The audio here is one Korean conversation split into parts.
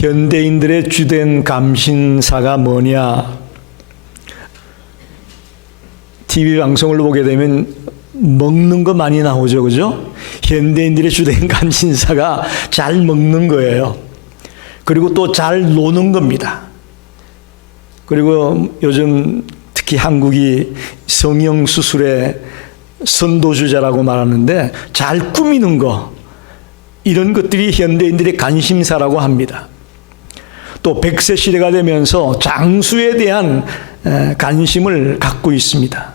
현대인들의 주된 감신사가 뭐냐? TV 방송을 보게 되면 먹는 거 많이 나오죠, 그죠? 현대인들의 주된 감신사가 잘 먹는 거예요. 그리고 또 잘 노는 겁니다. 그리고 요즘 특히 한국이 성형수술의 선도주자라고 말하는데 잘 꾸미는 거, 이런 것들이 현대인들의 관심사라고 합니다. 또 100세 시대가 되면서 장수에 대한 관심을 갖고 있습니다.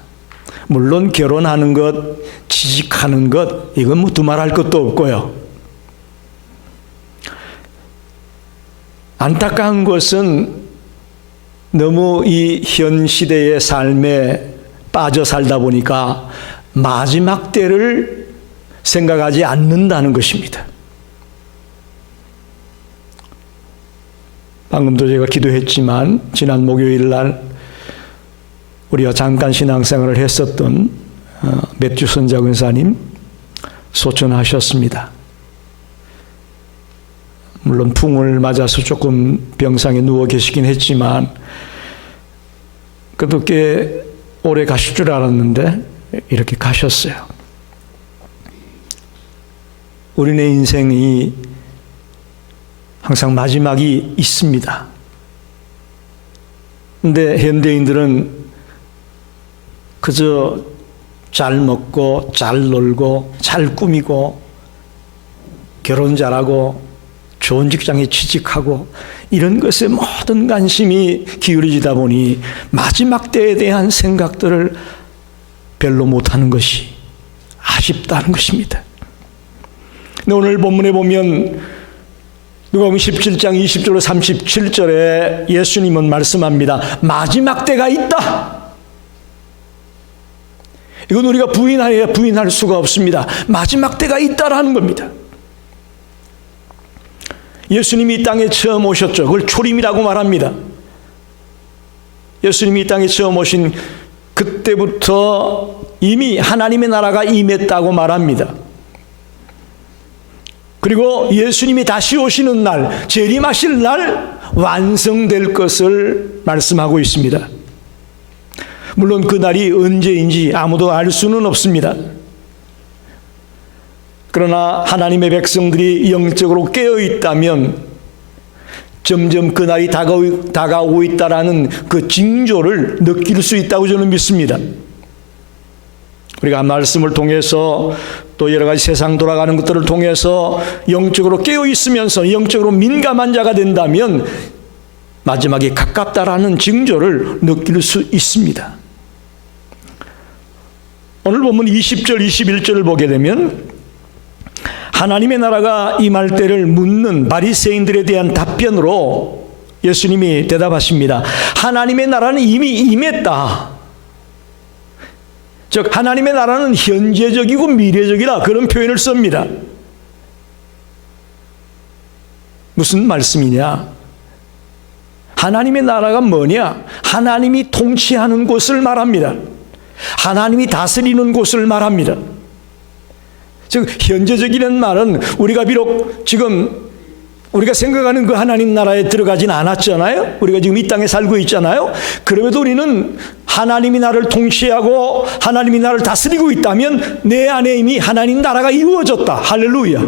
물론 결혼하는 것, 취직하는 것, 이건 뭐 두말할 것도 없고요. 안타까운 것은 너무 이 현 시대의 삶에 빠져 살다 보니까 마지막 때를 생각하지 않는다는 것입니다. 방금도 제가 기도했지만 지난 목요일 날 우리가 잠깐 신앙생활을 했었던 맥주 선자 권사님 소천하셨습니다. 물론 풍을 맞아서 조금 병상에 누워 계시긴 했지만 그래도 꽤 오래 가실 줄 알았는데 이렇게 가셨어요. 우리네 인생이 항상 마지막이 있습니다. 근데 현대인들은 그저 잘 먹고 잘 놀고 잘 꾸미고 결혼 잘하고 좋은 직장에 취직하고 이런 것에 모든 관심이 기울어지다 보니 마지막 때에 대한 생각들을 별로 못하는 것이 아쉽다는 것입니다. 근데 오늘 본문에 보면 누가복음 17장 20절로 37절에 예수님은 말씀합니다. 마지막 때가 있다. 이건 우리가 부인할 수가 없습니다. 마지막 때가 있다라는 겁니다. 예수님이 이 땅에 처음 오셨죠. 그걸 초림이라고 말합니다. 예수님이 이 땅에 처음 오신 그때부터 이미 하나님의 나라가 임했다고 말합니다. 그리고 예수님이 다시 오시는 날, 재림하실 날 완성될 것을 말씀하고 있습니다. 물론 그 날이 언제인지 아무도 알 수는 없습니다. 그러나 하나님의 백성들이 영적으로 깨어 있다면 점점 그 날이 다가오고 있다라는 그 징조를 느낄 수 있다고 저는 믿습니다. 우리가 말씀을 통해서 또 여러 가지 세상 돌아가는 것들을 통해서 영적으로 깨어 있으면서 영적으로 민감한 자가 된다면 마지막에 가깝다라는 징조를 느낄 수 있습니다. 오늘 보면 20절, 21절을 보게 되면 하나님의 나라가 임할 때를 묻는 바리새인들에 대한 답변으로 예수님이 대답하십니다. 하나님의 나라는 이미 임했다. 즉 하나님의 나라는 현재적이고 미래적이다, 그런 표현을 씁니다. 무슨 말씀이냐? 하나님의 나라가 뭐냐? 하나님이 통치하는 곳을 말합니다. 하나님이 다스리는 곳을 말합니다. 즉 현재적이라는 말은 우리가 비록 지금 우리가 생각하는 그 하나님 나라에 들어가진 않았잖아요. 우리가 지금 이 땅에 살고 있잖아요. 그럼에도 우리는 하나님이 나를 통치하고 하나님이 나를 다스리고 있다면 내 안에 이미 하나님 나라가 이루어졌다. 할렐루야.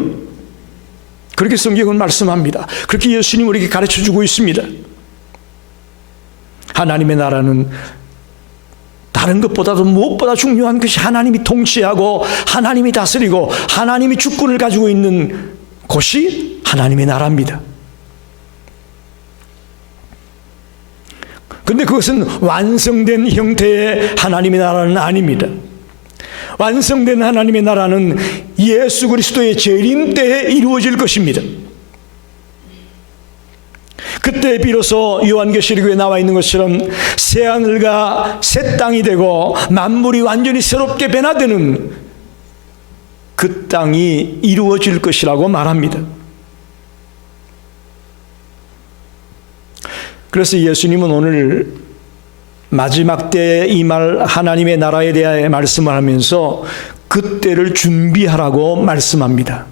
그렇게 성경은 말씀합니다. 그렇게 예수님이 우리에게 가르쳐주고 있습니다. 하나님의 나라는 다른 것보다도 무엇보다 중요한 것이 하나님이 통치하고 하나님이 다스리고 하나님이 주권을 가지고 있는 곳이 하나님의 나라입니다. 그런데 그것은 완성된 형태의 하나님의 나라는 아닙니다. 완성된 하나님의 나라는 예수 그리스도의 재림 때에 이루어질 것입니다. 그때 비로소 요한계시록에 나와 있는 것처럼 새하늘과 새 땅이 되고 만물이 완전히 새롭게 변화되는 그 땅이 이루어질 것이라고 말합니다. 그래서 예수님은 오늘 마지막 때에 임할 하나님의 나라에 대해 말씀을 하면서 그때를 준비하라고 말씀합니다.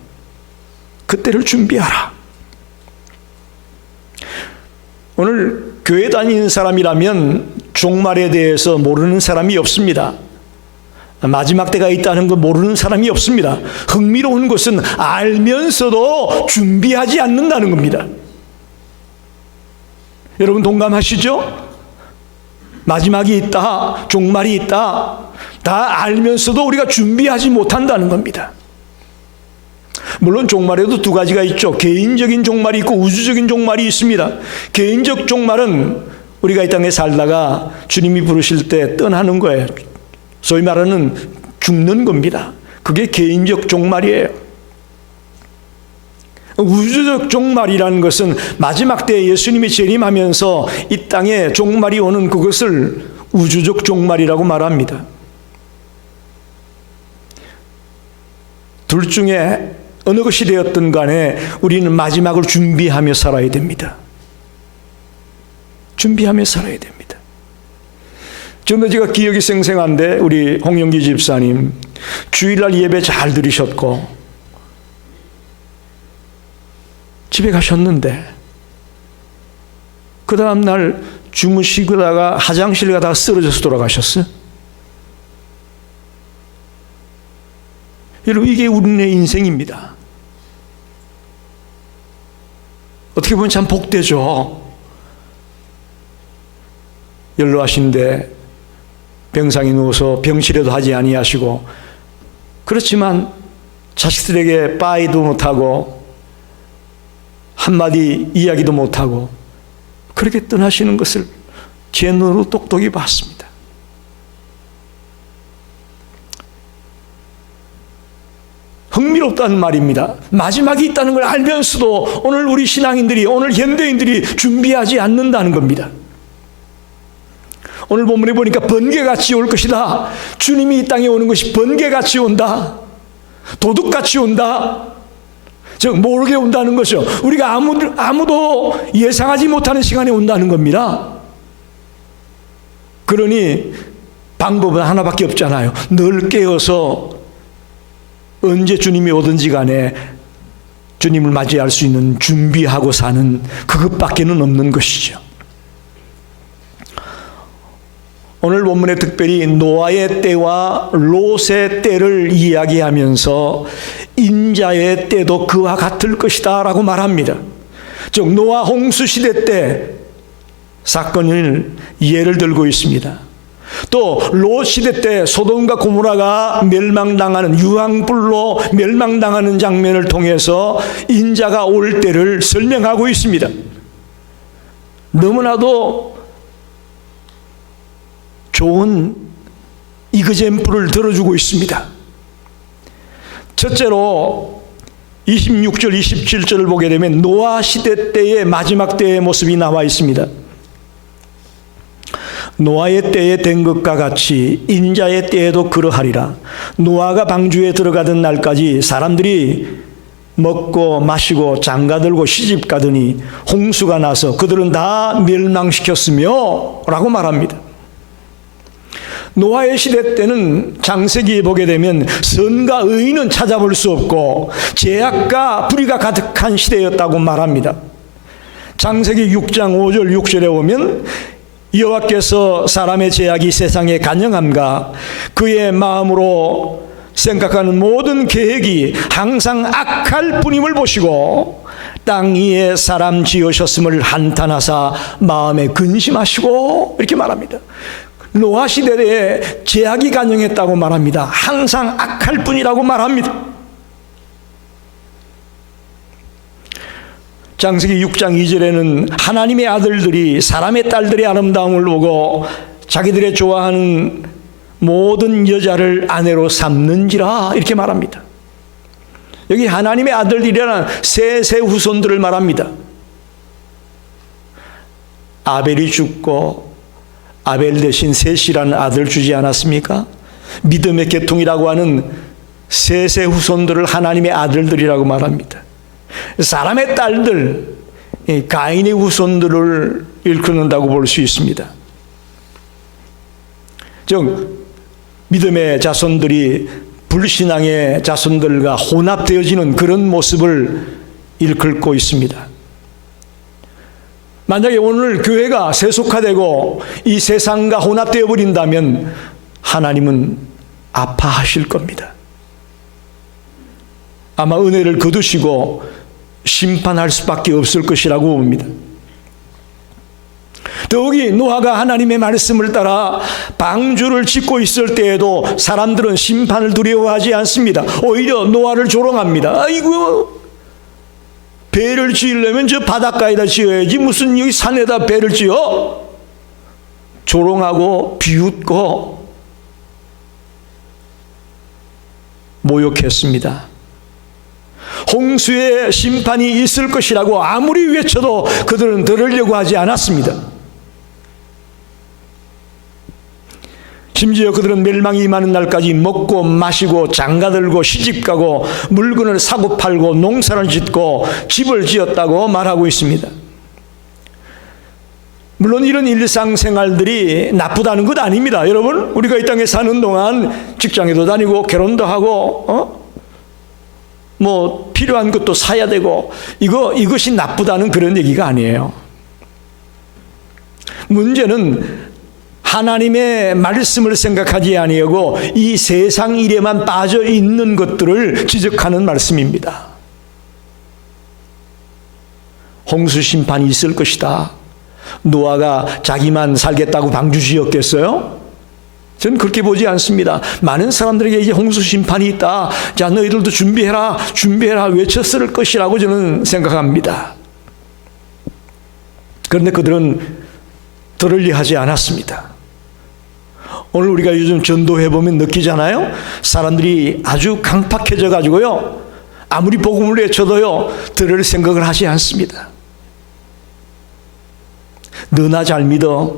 그때를 준비하라. 오늘 교회 다니는 사람이라면 종말에 대해서 모르는 사람이 없습니다. 마지막 때가 있다는 거 모르는 사람이 없습니다. 흥미로운 것은 알면서도 준비하지 않는다는 겁니다. 여러분 동감하시죠? 마지막이 있다, 종말이 있다, 다 알면서도 우리가 준비하지 못한다는 겁니다. 물론 종말에도 두 가지가 있죠. 개인적인 종말이 있고 우주적인 종말이 있습니다. 개인적 종말은 우리가 이 땅에 살다가 주님이 부르실 때 떠나는 거예요. 소위 말하는 죽는 겁니다. 그게 개인적 종말이에요. 우주적 종말이라는 것은 마지막 때에 예수님이 재림하면서 이 땅에 종말이 오는 그것을 우주적 종말이라고 말합니다. 둘 중에 어느 것이 되었든 간에 우리는 마지막을 준비하며 살아야 됩니다. 준비하며 살아야 됩니다. 지금도 제가 기억이 생생한데 우리 홍영기 집사님 주일날 예배 잘 들으셨고 집에 가셨는데 그 다음날 주무시다가 화장실 가다가 쓰러져서 돌아가셨어요. 여러분 이게 우리의 인생입니다. 어떻게 보면 참 복되죠. 연로하신데 병상에 누워서 병치료도 하지 아니하시고 그렇지만 자식들에게 빠이도 못하고 한마디 이야기도 못하고 그렇게 떠나시는 것을 제 눈으로 똑똑히 봤습니다. 흥미롭다는 말입니다. 마지막이 있다는 걸 알면서도 오늘 우리 신앙인들이, 오늘 현대인들이 준비하지 않는다는 겁니다. 오늘 본문에 보니까 번개같이 올 것이다. 주님이 이 땅에 오는 것이 번개같이 온다. 도둑같이 온다. 즉 모르게 온다는 것이죠. 우리가 아무도 예상하지 못하는 시간에 온다는 겁니다. 그러니 방법은 하나밖에 없잖아요. 늘 깨어서 언제 주님이 오든지 간에 주님을 맞이할 수 있는 준비하고 사는 그것밖에는 없는 것이죠. 오늘 본문에 특별히 노아의 때와 롯의 때를 이야기하면서 인자의 때도 그와 같을 것이다 라고 말합니다. 즉 노아 홍수 시대 때 사건을 예를 들고 있습니다. 또 롯 시대 때 소돔과 고모라가 멸망당하는, 유황불로 멸망당하는 장면을 통해서 인자가 올 때를 설명하고 있습니다. 너무나도 좋은 이그젬플을 들어주고 있습니다. 첫째로 26절 27절을 보게 되면 노아 시대 때의 마지막 때의 모습이 나와 있습니다. 노아의 때에 된 것과 같이 인자의 때에도 그러하리라. 노아가 방주에 들어가던 날까지 사람들이 먹고 마시고 장가들고 시집가더니 홍수가 나서 그들은 다 멸망시켰으며 라고 말합니다. 노아의 시대 때는 창세기에 보게 되면 선과 의는 찾아볼 수 없고 죄악과 불의가 가득한 시대였다고 말합니다. 창세기 6장 5절 6절에 보면 여호와께서 사람의 죄악이 세상에 간영함과 그의 마음으로 생각하는 모든 계획이 항상 악할 뿐임을 보시고 땅 위에 사람 지으셨음을 한탄하사 마음에 근심하시고 이렇게 말합니다. 노아 시대에 죄악이 간영했다고 말합니다. 항상 악할 뿐이라고 말합니다. 창세기 6장 2절에는 하나님의 아들들이 사람의 딸들의 아름다움을 보고 자기들의 좋아하는 모든 여자를 아내로 삼는지라 이렇게 말합니다. 여기 하나님의 아들들이라는 세 후손들을 말합니다. 아벨이 죽고 아벨 대신 셋이라는 아들 주지 않았습니까? 믿음의 계통이라고 하는 세 후손들을 하나님의 아들들이라고 말합니다. 사람의 딸들, 가인의 후손들을 일컫는다고 볼 수 있습니다. 즉 믿음의 자손들이 불신앙의 자손들과 혼합되어지는 그런 모습을 일컫고 있습니다. 만약에 오늘 교회가 세속화되고 이 세상과 혼합되어 버린다면 하나님은 아파하실 겁니다. 아마 은혜를 거두시고 심판할 수밖에 없을 것이라고 봅니다. 더욱이 노아가 하나님의 말씀을 따라 방주를 짓고 있을 때에도 사람들은 심판을 두려워하지 않습니다. 오히려 노아를 조롱합니다. 아이고, 배를 지으려면 저 바닷가에다 지어야지 무슨 여기 산에다 배를 지어? 조롱하고 비웃고 모욕했습니다. 홍수의 심판이 있을 것이라고 아무리 외쳐도 그들은 들으려고 하지 않았습니다. 심지어 그들은 멸망이 임하는 날까지 먹고 마시고 장가들고 시집가고 물건을 사고 팔고 농사를 짓고 집을 지었다고 말하고 있습니다. 물론 이런 일상생활들이 나쁘다는 것 아닙니다. 여러분, 우리가 이 땅에 사는 동안 직장에도 다니고 결혼도 하고 뭐 필요한 것도 사야 되고 이것이 나쁘다는 그런 얘기가 아니에요. 문제는 하나님의 말씀을 생각하지 아니하고 이 세상 일에만 빠져 있는 것들을 지적하는 말씀입니다. 홍수 심판이 있을 것이다. 노아가 자기만 살겠다고 방주 지었겠어요? 저는 그렇게 보지 않습니다. 많은 사람들에게 이제 홍수 심판이 있다. 자, 너희들도 준비해라 외쳤을 것이라고 저는 생각합니다. 그런데 그들은 들으려 하지 않았습니다. 오늘 우리가 요즘 전도해보면 느끼잖아요. 사람들이 아주 강팍해져 가지고요, 아무리 복음을 외쳐도요 들을 생각을 하지 않습니다. 너나 잘 믿어,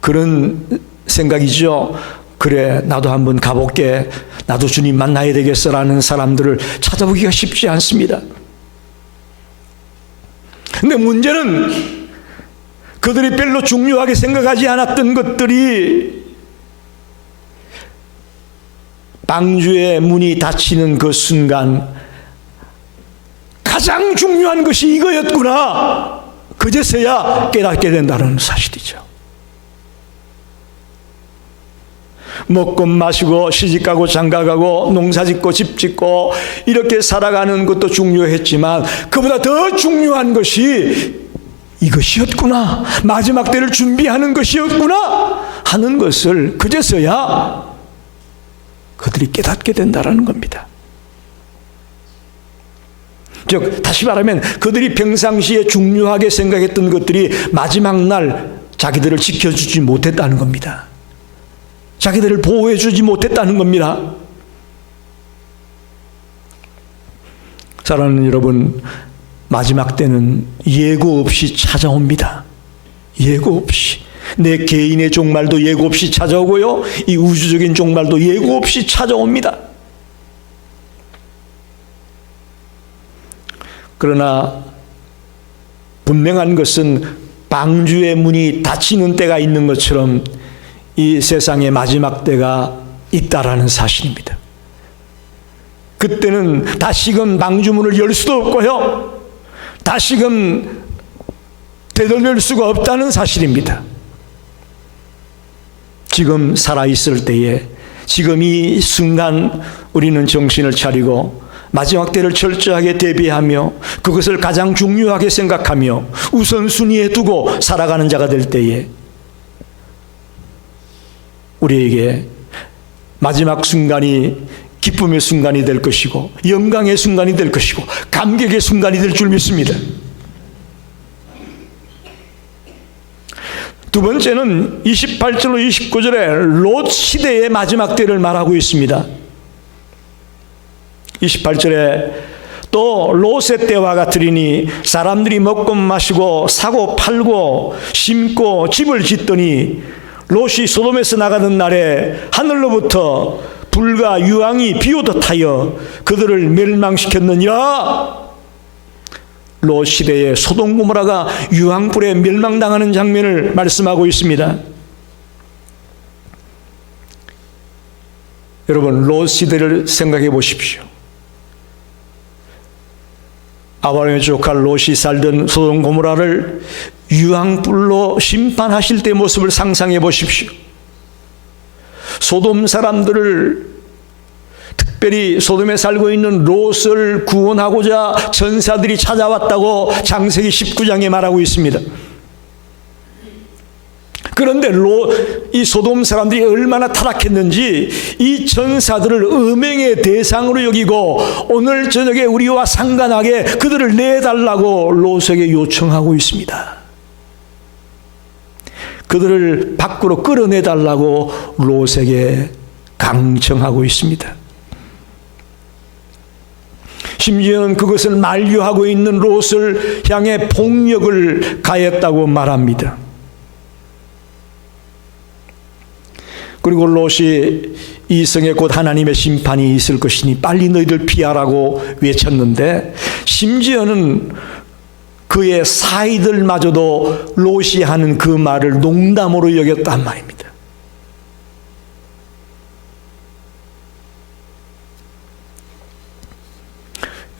그런 생각이죠. 그래, 나도 한번 가볼게, 나도 주님 만나야 되겠어라는 사람들을 찾아보기가 쉽지 않습니다. 근데 문제는 그들이 별로 중요하게 생각하지 않았던 것들이 방주의 문이 닫히는 그 순간 가장 중요한 것이 이거였구나, 그제서야 깨닫게 된다는 사실이죠. 먹고 마시고 시집가고 장가가고 농사짓고 집짓고 이렇게 살아가는 것도 중요했지만 그보다 더 중요한 것이 이것이었구나, 마지막 때를 준비하는 것이었구나 하는 것을 그제서야 그들이 깨닫게 된다는 겁니다. 즉 다시 말하면 그들이 평상시에 중요하게 생각했던 것들이 마지막 날 자기들을 지켜주지 못했다는 겁니다. 자기들을 보호해주지 못했다는 겁니다. 사랑하는 여러분, 마지막 때는 예고 없이 찾아옵니다. 예고 없이. 내 개인의 종말도 예고 없이 찾아오고요, 이 우주적인 종말도 예고 없이 찾아옵니다. 그러나 분명한 것은 방주의 문이 닫히는 때가 있는 것처럼 이 세상의 마지막 때가 있다라는 사실입니다. 그때는 다시금 방주문을 열 수도 없고요, 다시금 되돌릴 수가 없다는 사실입니다. 지금 살아있을 때에, 지금 이 순간 우리는 정신을 차리고 마지막 때를 철저하게 대비하며 그것을 가장 중요하게 생각하며 우선순위에 두고 살아가는 자가 될 때에 우리에게 마지막 순간이 기쁨의 순간이 될 것이고 영광의 순간이 될 것이고 감격의 순간이 될 줄 믿습니다. 두 번째는 28절로 29절에 롯 시대의 마지막 때를 말하고 있습니다. 28절에 또 롯의 때와 같으리니 사람들이 먹고 마시고 사고 팔고 심고 집을 짓더니 롯이 소돔에서 나가는 날에 하늘로부터 불과 유황이 비오듯 하여 그들을 멸망시켰느니라. 롯 시대에 소돔 고모라가 유황불에 멸망당하는 장면을 말씀하고 있습니다. 여러분, 롯 시대를 생각해 보십시오. 아브라함의 조카 롯이 살던 소돔 고모라를 유황불로 심판하실 때의 모습을 상상해 보십시오. 소돔 사람들을, 특별히 소돔에 살고 있는 롯을 구원하고자 전사들이 찾아왔다고 창세기 19장에 말하고 있습니다. 그런데 이 소돔 사람들이 얼마나 타락했는지 이 전사들을 음행의 대상으로 여기고 오늘 저녁에 우리와 상관하게 그들을 내달라고 롯에게 요청하고 있습니다. 그들을 밖으로 끌어내달라고 롯에게 강청하고 있습니다. 심지어는 그것을 만류하고 있는 롯을 향해 폭력을 가했다고 말합니다. 그리고 롯이 이 성에 곧 하나님의 심판이 있을 것이니 빨리 너희들 피하라고 외쳤는데, 심지어는 그의 사이들마저도 롯이 하는 그 말을 농담으로 여겼단 말입니다.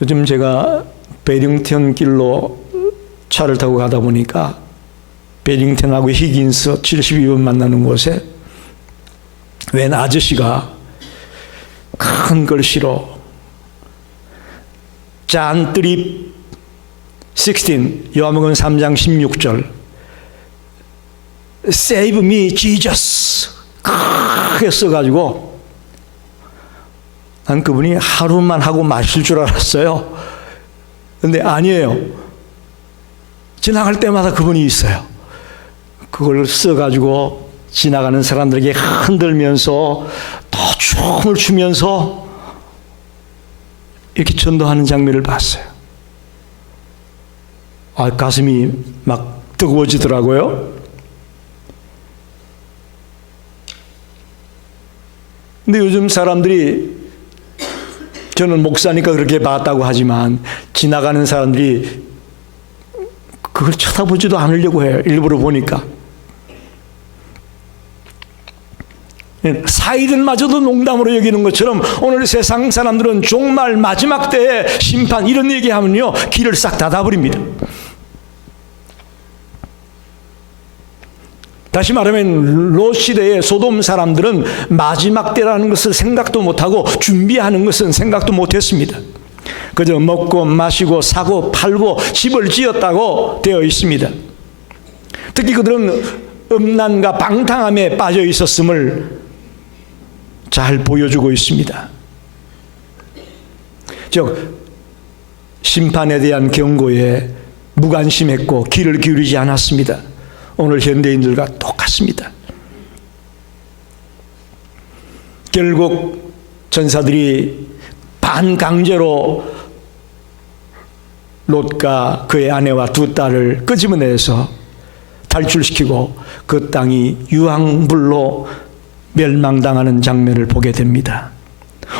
요즘 제가 베링턴 길로 차를 타고 가다 보니까 베링턴하고 히긴스 72번 만나는 곳에 웬 아저씨가 큰 글씨로 John 3:16, 요한복음 3장 16절 Save me Jesus 크게 써가지고, 난 그분이 하루만 하고 마실 줄 알았어요. 근데 아니에요. 지나갈 때마다 그분이 있어요. 그걸 써가지고 지나가는 사람들에게 흔들면서 또 춤을 추면서 이렇게 전도하는 장면을 봤어요. 가슴이 막 뜨거워지더라고요. 근데 요즘 사람들이, 저는 목사니까 그렇게 봤다고 하지만 지나가는 사람들이 그걸 쳐다보지도 않으려고 해요. 일부러 보니까. 사이들마저도 농담으로 여기는 것처럼 오늘 세상 사람들은 종말 마지막 때의 심판 이런 얘기하면요 길을 싹 닫아버립니다. 다시 말하면 롯 시대의 소돔 사람들은 마지막 때라는 것을 생각도 못하고 준비하는 것은 생각도 못했습니다. 그저 먹고 마시고 사고 팔고 집을 지었다고 되어 있습니다. 특히 그들은 음란과 방탕함에 빠져 있었음을 잘 보여주고 있습니다. 즉 심판에 대한 경고에 무관심했고 귀를 기울이지 않았습니다. 오늘 현대인들과 똑같습니다. 결국 전사들이 반강제로 롯과 그의 아내와 두 딸을 끄집어내서 탈출시키고 그 땅이 유황불로 멸망당하는 장면을 보게 됩니다.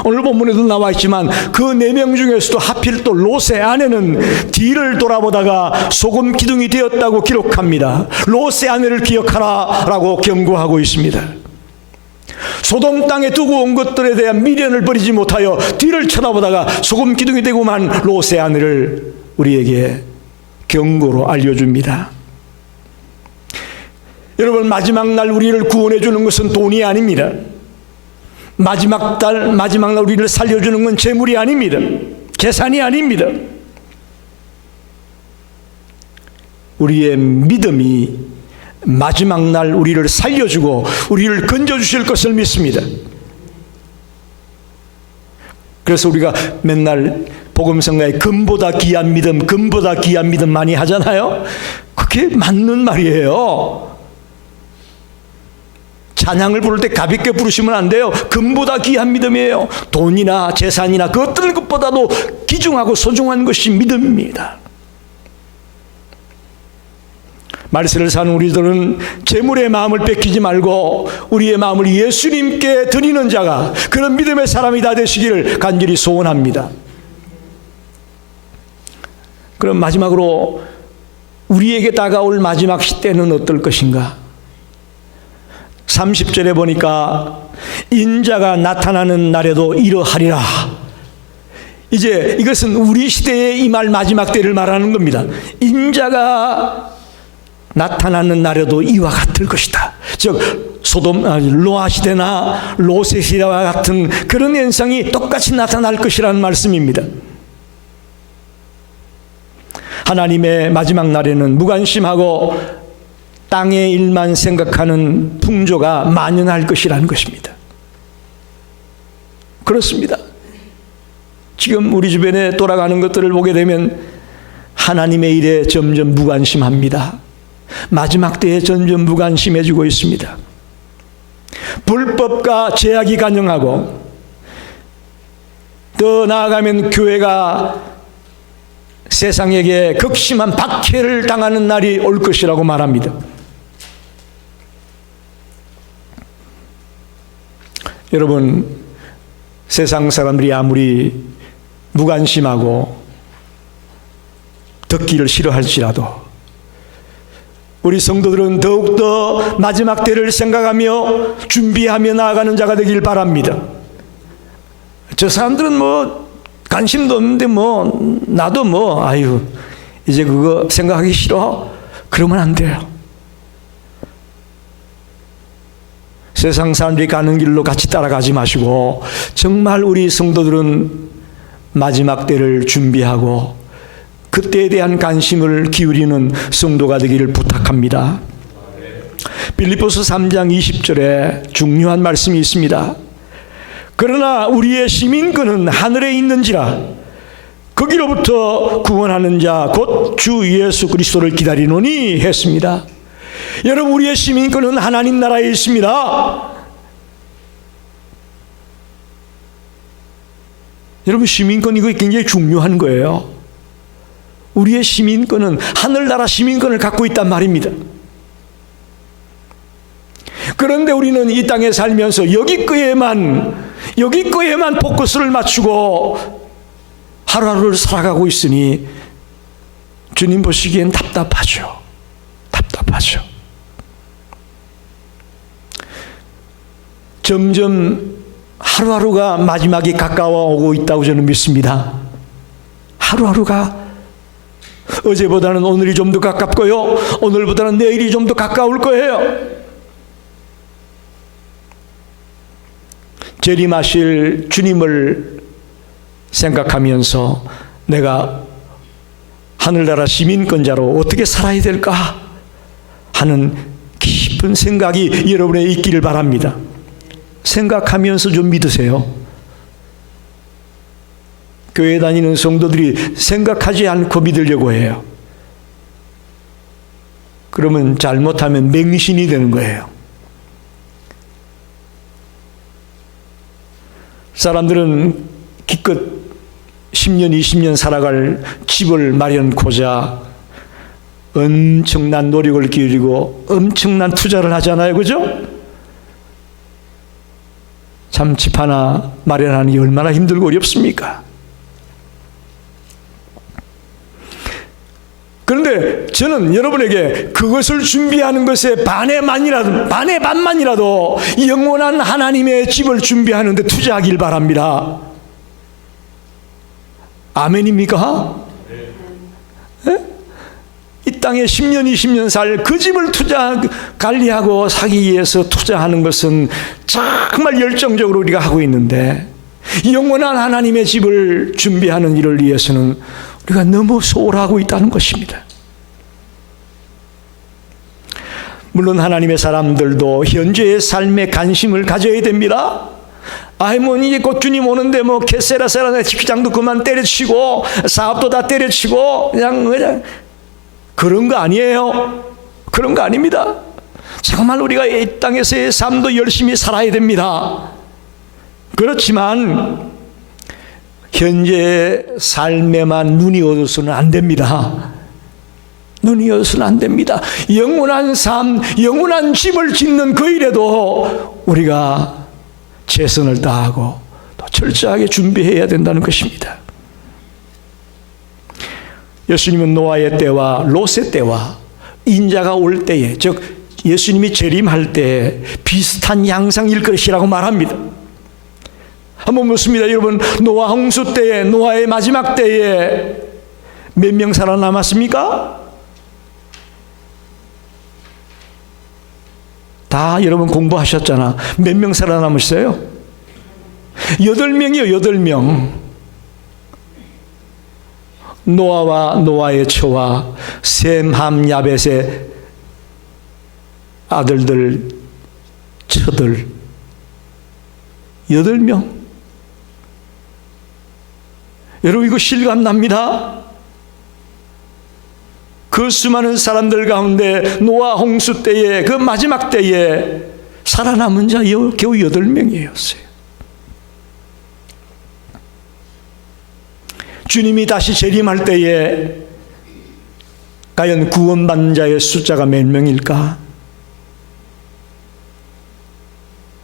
오늘 본문에도 나와 있지만 그 4명 중에서도 하필 또 롯의 아내는 뒤를 돌아보다가 소금 기둥이 되었다고 기록합니다. 롯의 아내를 기억하라 라고 경고하고 있습니다. 소돔 땅에 두고 온 것들에 대한 미련을 버리지 못하여 뒤를 쳐다보다가 소금 기둥이 되고만 롯의 아내를 우리에게 경고로 알려줍니다. 여러분, 마지막 날 우리를 구원해 주는 것은 돈이 아닙니다. 마지막 날 우리를 살려주는 건 재물이 아닙니다. 재산이 아닙니다. 우리의 믿음이 마지막 날 우리를 살려주고 우리를 건져주실 것을 믿습니다. 그래서 우리가 맨날 복음성가에 금보다 귀한 믿음, 금보다 귀한 믿음 많이 하잖아요. 그게 맞는 말이에요. 찬양을 부를 때 가볍게 부르시면 안 돼요. 금보다 귀한 믿음이에요. 돈이나 재산이나 그 어떤 것보다도 귀중하고 소중한 것이 믿음입니다. 말세를 사는 우리들은 재물의 마음을 뺏기지 말고 우리의 마음을 예수님께 드리는 자가, 그런 믿음의 사람이 다 되시기를 간절히 소원합니다. 그럼 마지막으로 우리에게 다가올 마지막 시대는 어떨 것인가? 30절에 보니까 인자가 나타나는 날에도 이러하리라. 이제 이것은 우리 시대에 임할 마지막 때를 말하는 겁니다. 인자가 나타나는 날에도 이와 같을 것이다. 즉 노아 시대나 롯의 시대와 같은 그런 현상이 똑같이 나타날 것이라는 말씀입니다. 하나님의 마지막 날에는 무관심하고 땅의 일만 생각하는 풍조가 만연할 것이라는 것입니다. 그렇습니다. 지금 우리 주변에 돌아가는 것들을 보게 되면 하나님의 일에 점점 무관심합니다. 마지막 때에 점점 무관심해지고 있습니다. 불법과 제약이 간영하고 더 나아가면 교회가 세상에게 극심한 박해를 당하는 날이 올 것이라고 말합니다. 여러분, 세상 사람들이 아무리 무관심하고 듣기를 싫어할지라도 우리 성도들은 더욱더 마지막 때를 생각하며 준비하며 나아가는 자가 되길 바랍니다. 저 사람들은 뭐 관심도 없는데 뭐 나도 뭐 아유 이제 그거 생각하기 싫어? 그러면 안 돼요. 세상 사람들이 가는 길로 같이 따라가지 마시고 정말 우리 성도들은 마지막 때를 준비하고 그때에 대한 관심을 기울이는 성도가 되기를 부탁합니다. 빌립보서 3장 20절에 중요한 말씀이 있습니다. 그러나 우리의 시민권은 하늘에 있는지라 거기로부터 구원하는 자 곧 주 예수 그리스도를 기다리노니 했습니다. 여러분, 우리의 시민권은 하나님 나라에 있습니다. 여러분, 시민권 이거 굉장히 중요한 거예요. 우리의 시민권은 하늘나라 시민권을 갖고 있단 말입니다. 그런데 우리는 이 땅에 살면서 여기 거에만 포커스를 맞추고 하루하루를 살아가고 있으니 주님 보시기엔 답답하죠. 점점 하루하루가 마지막이 가까워 오고 있다고 저는 믿습니다. 하루하루가 어제보다는 오늘이 좀 더 가깝고요, 오늘보다는 내일이 좀 더 가까울 거예요. 재림하실 주님을 생각하면서 내가 하늘나라 시민권자로 어떻게 살아야 될까 하는 깊은 생각이 여러분에 있기를 바랍니다. 생각하면서 좀 믿으세요. 교회 다니는 성도들이 생각하지 않고 믿으려고 해요. 그러면 잘못하면 맹신이 되는 거예요. 사람들은 기껏 10년, 20년 살아갈 집을 마련코자 엄청난 노력을 기울이고 엄청난 투자를 하잖아요. 그죠? 참 집 하나 마련하는 게 얼마나 힘들고 어렵습니까? 그런데 저는 여러분에게 그것을 준비하는 것에 반의 반만이라도 영원한 하나님의 집을 준비하는 데 투자하길 바랍니다. 아멘입니까? 네? 이 땅에 10년, 20년 살 그 집을 관리하고 사기 위해서 투자하는 것은 정말 열정적으로 우리가 하고 있는데 영원한 하나님의 집을 준비하는 일을 위해서는 우리가 너무 소홀하고 있다는 것입니다. 물론 하나님의 사람들도 현재의 삶에 관심을 가져야 됩니다. 이제 곧 주님 오는데 게세라세라 직장도 그만 때려치고 사업도 다 때려치고 그냥 그런 거 아니에요. 그런 거 아닙니다. 정말 우리가 이 땅에서의 삶도 열심히 살아야 됩니다. 그렇지만 현재의 삶에만 눈이 어두서는 안 됩니다. 눈이 어두서는 안 됩니다. 영원한 삶, 영원한 집을 짓는 그 일에도 우리가 최선을 다하고 또 철저하게 준비해야 된다는 것입니다. 예수님은 노아의 때와 롯의 때와 인자가 올 때에, 즉 예수님이 재림할 때에 비슷한 양상일 것이라고 말합니다. 한번 묻습니다. 여러분, 노아 홍수 때에, 노아의 마지막 때에 몇 명 살아남았습니까? 다 여러분 공부하셨잖아. 몇 명 살아남으셨어요? 8명이요, 8명. 노아와 노아의 처와 셈, 함, 야벳의 아들들, 처들 8명. 여러분, 이거 실감납니다. 그 수많은 사람들 가운데 노아 홍수 때에, 그 마지막 때에 살아남은 자 겨우 8명이었어요. 주님이 다시 재림할 때에 과연 구원받는 자의 숫자가 몇 명일까?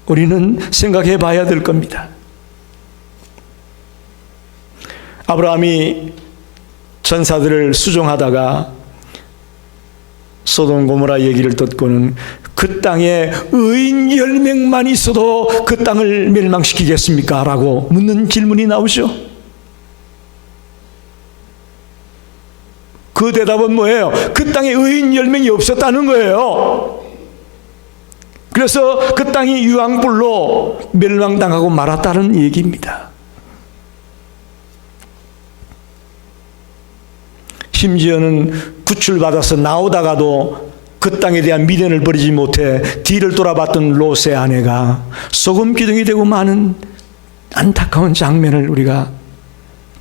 우리는 생각해 봐야 될 겁니다. 아브라함이 전사들을 수종하다가 소돔 고모라 얘기를 듣고는 그 땅에 의인 10명만 있어도 그 땅을 멸망시키겠습니까? 라고 묻는 질문이 나오죠. 그 대답은 뭐예요? 그 땅에 의인 10명이 없었다는 거예요. 그래서 그 땅이 유황불로 멸망당하고 말았다는 얘기입니다. 심지어는 구출받아서 나오다가도 그 땅에 대한 미련을 버리지 못해 뒤를 돌아봤던 롯의 아내가 소금 기둥이 되고 마는 안타까운 장면을 우리가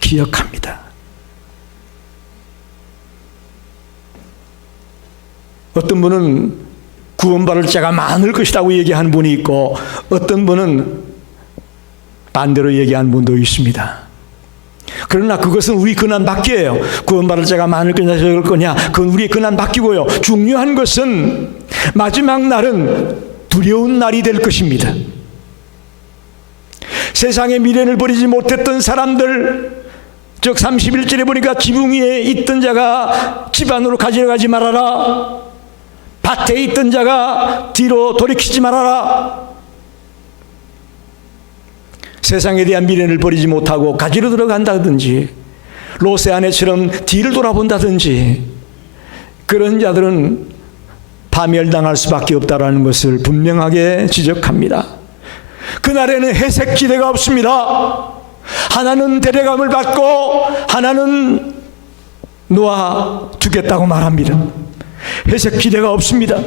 기억합니다. 어떤 분은 구원받을 자가 많을 것이라고 얘기하는 분이 있고, 어떤 분은 반대로 얘기하는 분도 있습니다. 그러나 그것은 우리 근한 밖이에요. 구원받을 자가 많을 거냐 적을 거냐, 그건 우리의 근한 밖이고요. 중요한 것은 마지막 날은 두려운 날이 될 것입니다. 세상의 미련을 버리지 못했던 사람들, 즉 31절에 보니까 지붕 위에 있던 자가 집 안으로 가져가지 말아라, 밭에 있던 자가 뒤로 돌이키지 말아라. 세상에 대한 미련을 버리지 못하고 가지로 들어간다든지, 롯의 아내처럼 뒤를 돌아본다든지, 그런 자들은 파멸당할 수밖에 없다라는 것을 분명하게 지적합니다. 그날에는 회색지대가 없습니다. 하나는 데려감을 받고 하나는 놓아두겠다고 말합니다. 회색지대가 없습니다.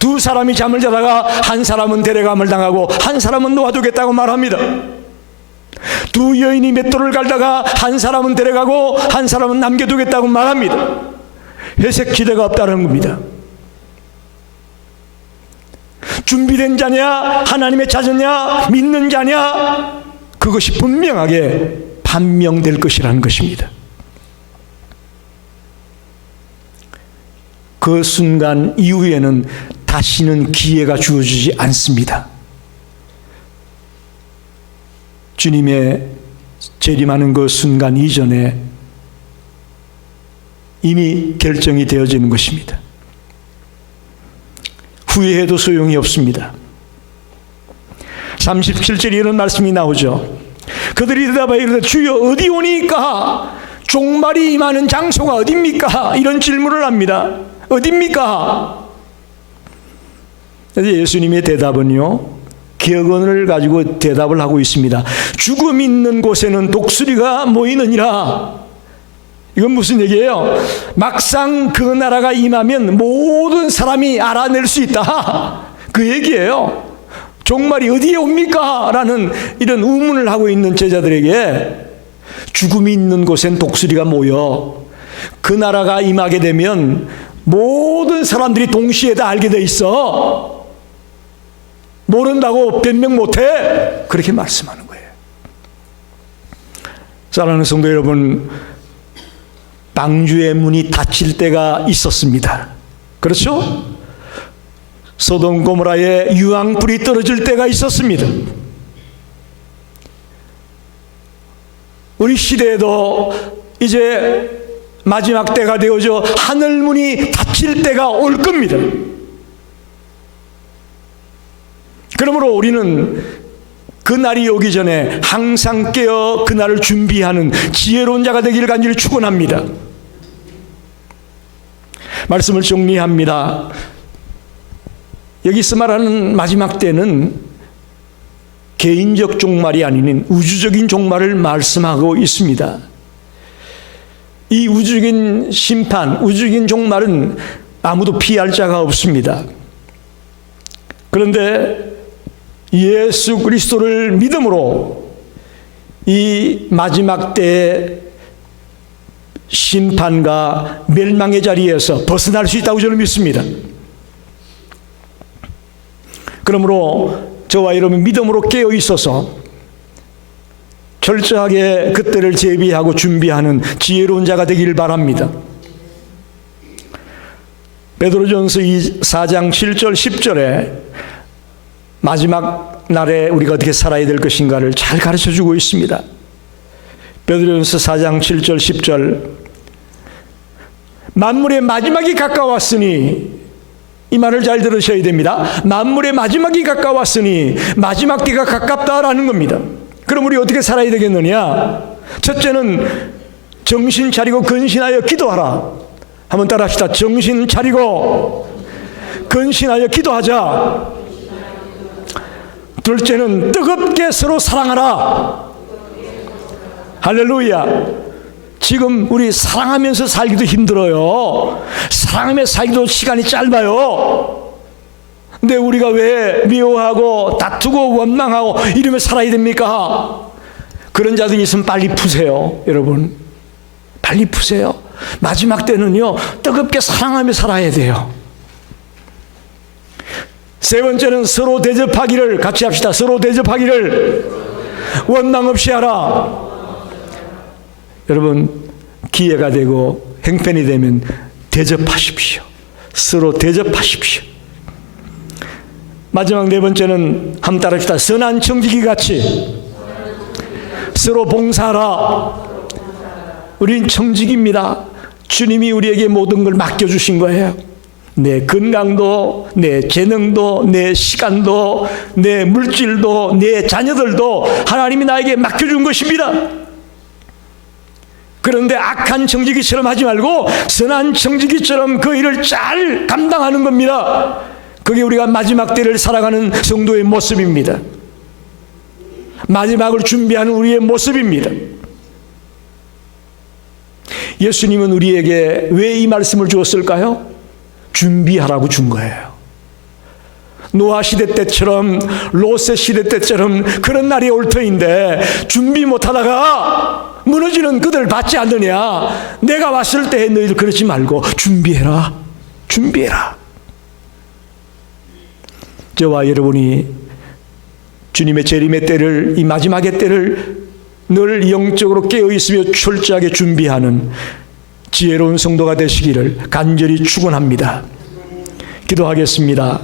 두 사람이 잠을 자다가 한 사람은 데려감을 당하고 한 사람은 놓아두겠다고 말합니다. 두 여인이 맷돌을 갈다가 한 사람은 데려가고 한 사람은 남겨두겠다고 말합니다. 회색지대가 없다는 겁니다. 준비된 자냐, 하나님의 자녀냐, 믿는 자냐, 그것이 분명하게 판명될 것이라는 것입니다. 그 순간 이후에는 다시는 기회가 주어지지 않습니다. 주님의 재림하는 그 순간 이전에 이미 결정이 되어지는 것입니다. 후회해도 소용이 없습니다. 37절에 이런 말씀이 나오죠. 그들이 대답하여 이르되 주여 어디 오니까? 종말이 임하는 장소가 어디입니까? 이런 질문을 합니다. 어디입니까? 예수님의 대답은요, 격언을 가지고 대답을 하고 있습니다. 죽음 있는 곳에는 독수리가 모이느니라. 이건 무슨 얘기예요? 막상 그 나라가 임하면 모든 사람이 알아낼 수 있다, 그 얘기예요. 종말이 어디에 옵니까? 라는 이런 의문을 하고 있는 제자들에게 죽음이 있는 곳엔 독수리가 모여 그 나라가 임하게 되면 모든 사람들이 동시에 다 알게 돼 있어. 모른다고 변명 못해. 그렇게 말씀하는 거예요. 사랑하는 성도 여러분, 방주의 문이 닫힐 때가 있었습니다. 그렇죠? 소돔 고모라에 유황불이 떨어질 때가 있었습니다. 우리 시대에도 이제 마지막 때가 되어져 하늘문이 닫힐 때가 올 겁니다. 그러므로 우리는 날이 오기 전에 항상 깨어 그 날을 준비하는 지혜로운 자가 되기를 간절히 축원합니다. 말씀을 정리합니다. 여기서 말하는 마지막 때는 개인적 종말이 아닌 우주적인 종말을 말씀하고 있습니다. 이 우주적인 심판, 우주적인 종말은 아무도 피할 자가 없습니다. 그런데 예수 그리스도를 믿음으로 이 마지막 때의 심판과 멸망의 자리에서 벗어날 수 있다고 저는 믿습니다. 그러므로 저와 여러분 믿음으로 깨어 있어서 철저하게 그때를 대비하고 준비하는 지혜로운 자가 되기를 바랍니다. 베드로전서 4장 7절 10절에 마지막 날에 우리가 어떻게 살아야 될 것인가를 잘 가르쳐주고 있습니다. 베드로전서 4장 7절 10절 만물의 마지막이 가까웠으니, 이 말을 잘 들으셔야 됩니다. 만물의 마지막이 가까웠으니 마지막 때가 가깝다라는 겁니다. 그럼 우리 어떻게 살아야 되겠느냐? 첫째는 정신 차리고 근신하여 기도하라. 한번 따라 합시다. 정신 차리고 근신하여 기도하자. 둘째는 뜨겁게 서로 사랑하라. 할렐루야. 지금 우리 사랑하면서 살기도 힘들어요. 사랑하면서 살기도 시간이 짧아요. 근데 우리가 왜 미워하고 다투고 원망하고 이러며 살아야 됩니까? 그런 자들이 있으면 빨리 푸세요. 여러분, 빨리 푸세요. 마지막 때는요, 뜨겁게 사랑하며 살아야 돼요. 세 번째는 서로 대접하기를, 같이 합시다. 서로 대접하기를 원망 없이 하라. 여러분, 기회가 되고 행편이 되면 대접하십시오. 서로 대접하십시오. 마지막 네 번째는 한번 따라합시다. 선한 청지기 같이 서로 봉사하라. 우린 청지기입니다. 주님이 우리에게 모든 걸 맡겨주신 거예요. 내 건강도, 내 재능도, 내 시간도, 내 물질도, 내 자녀들도 하나님이 나에게 맡겨준 것입니다. 그런데 악한 청지기처럼 하지 말고 선한 청지기처럼 그 일을 잘 감당하는 겁니다. 그게 우리가 마지막 때를 살아가는 성도의 모습입니다. 마지막을 준비하는 우리의 모습입니다. 예수님은 우리에게 왜 이 말씀을 주었을까요? 준비하라고 준 거예요. 노아 시대 때처럼, 롯의 시대 때처럼 그런 날이 올 터인데 준비 못하다가 무너지는 그들을 받지 않느냐. 내가 왔을 때 너희들 그러지 말고 준비해라. 준비해라. 저와 여러분이 주님의 재림의 때를, 이 마지막의 때를 늘 영적으로 깨어있으며 철저하게 준비하는 지혜로운 성도가 되시기를 간절히 축원합니다. 기도하겠습니다.